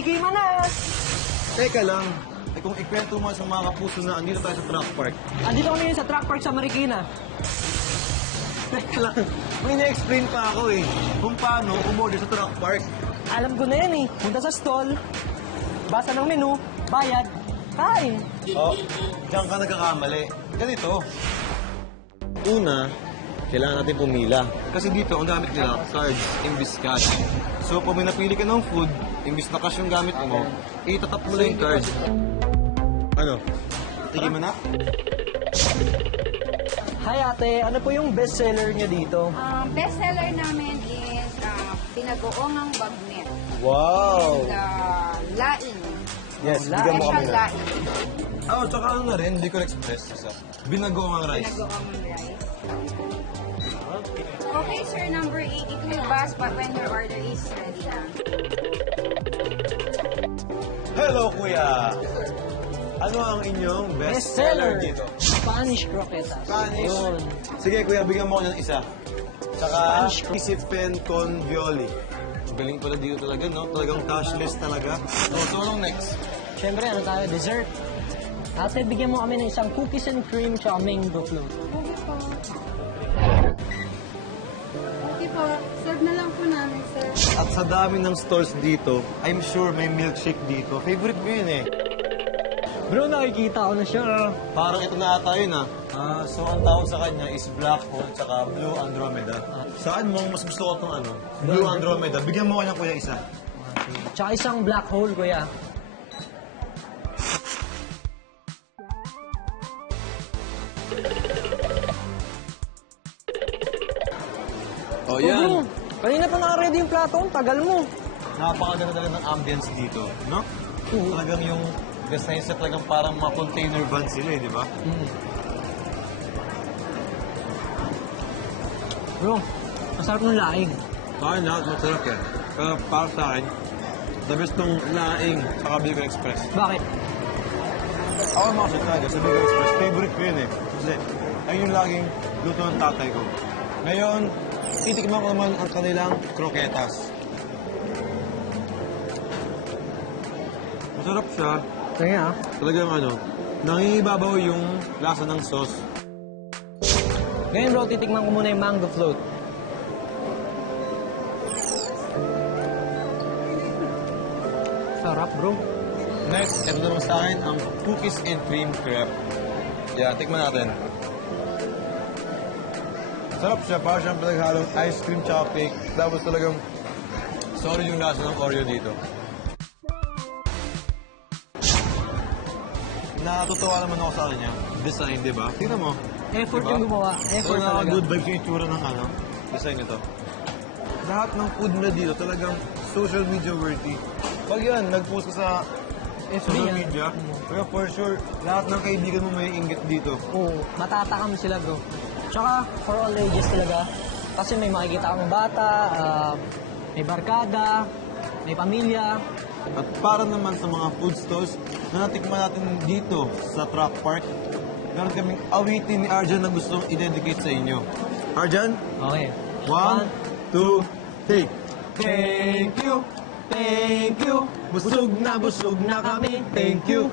Ricky Manas! Teka lang. Kung ikwento mo sa mga kapuso na andito tayo sa truck park. Andito kami ngayon sa truck park sa Marikina. Teka lang. May na-explain pa ako kung paano umorder sa truck park. Alam ko na yan Punta sa stall, basa ng menu, bayad, kain. Oh, diyan ka nagkakamali. Ganito. Una, kailangan natin pumila. Kasi dito, ang gamit nila, cards, imbis cash. So, pag may napili ka ng food, imbis na cash yung gamit mo, itatap mo lang yung card. Ano? Tigil mo na? Hi ate, ano po yung bestseller niyo dito? Bestseller namin is Pinagoongang Bagnet. Wow! And Laing. Yes, bigyan mo kami Special na. Laing. Oh, tsaka ano na rin, Licor Express. Isa. Binagoong rice. Pinagoongang rice. Okay, sir, number 8. It will bus but when your order is ready na. Hello, kuya! Ano ang inyong bestseller dito? Spanish croquetas. Spanish? Yun. Sige, kuya, bigyan mo ako ng isa. Tsaka, Spanish croquetas. isipen con violi. Galing pala dito talaga, no? Talagang cashless talaga. So anong next? Siyempre, ano tayo? Dessert. Ate, bigyan mo kami ng isang cookies and cream tsaka mango float. Okay po. Okay po. Serve na lang po namin, sir. At sa dami ng stores dito, I'm sure may milkshake dito. Favorite ko yun Bro, nakikita ko na siya. Parang ito na ata yun so ang tawag sa kanya is Black Hole tsaka Blue Andromeda. Saan mo mas gusto ko itong ano? Blue Andromeda. Bigyan mo ko niya kuya isa. Tsaka isang black hole, kuya. Oh, Bro, kanina pa naka-ready yung plato. Ang tagal mo. Napakaganda talaga ng ambience dito, no? Talagang yung design sa talagang parang mga container van sila di ba? Bro, masarap ng laing. Parang lahat masarap Pero para sa akin, the best tong laing sa Bicol Express. Bakit? Ako mga kasi talaga sa Bicol Express, favorite ko yun Kasi ayun yung laging luto ng tatay ko. Ngayon, titikman ko naman ang kanilang croquetas. Masarap siya. Kaya Talagang nangingibabaw yung lasa ng sauce. Ngayon bro, titikman ko muna yung mango float. Sarap bro. Next, ito naman sa akin, ang cookies and cream crepe. Yeah, tikman natin. Sarap siya, parang siyang pinaghalong ice cream tsaka cake. Tapos talagang solid yung lasa ng Oreo dito. Natutuwa naman ako sa kanya. Design, di ba? Tingnan mo. Effort Diba? yung gumawa. Effort So, talaga. good vibes yung itsura ng design nito. Lahat ng food na dito talagang social media worthy. Pag yan, nag-post ka sa social yan. media, kaya for sure, lahat ng kaibigan mo may inggit dito. Oo, matatakam sila bro. Tsaka for all ages talaga. Kasi may makikita kang bata, may barkada, may pamilya. At para naman sa mga food stalls na natikman natin dito sa truck park, meron kaming awitin ni Arjan na gustong i-dedicate sa inyo. Arjan? Okay. 1, 2, 3. Thank you! Thank you! Busog na kami! Thank you!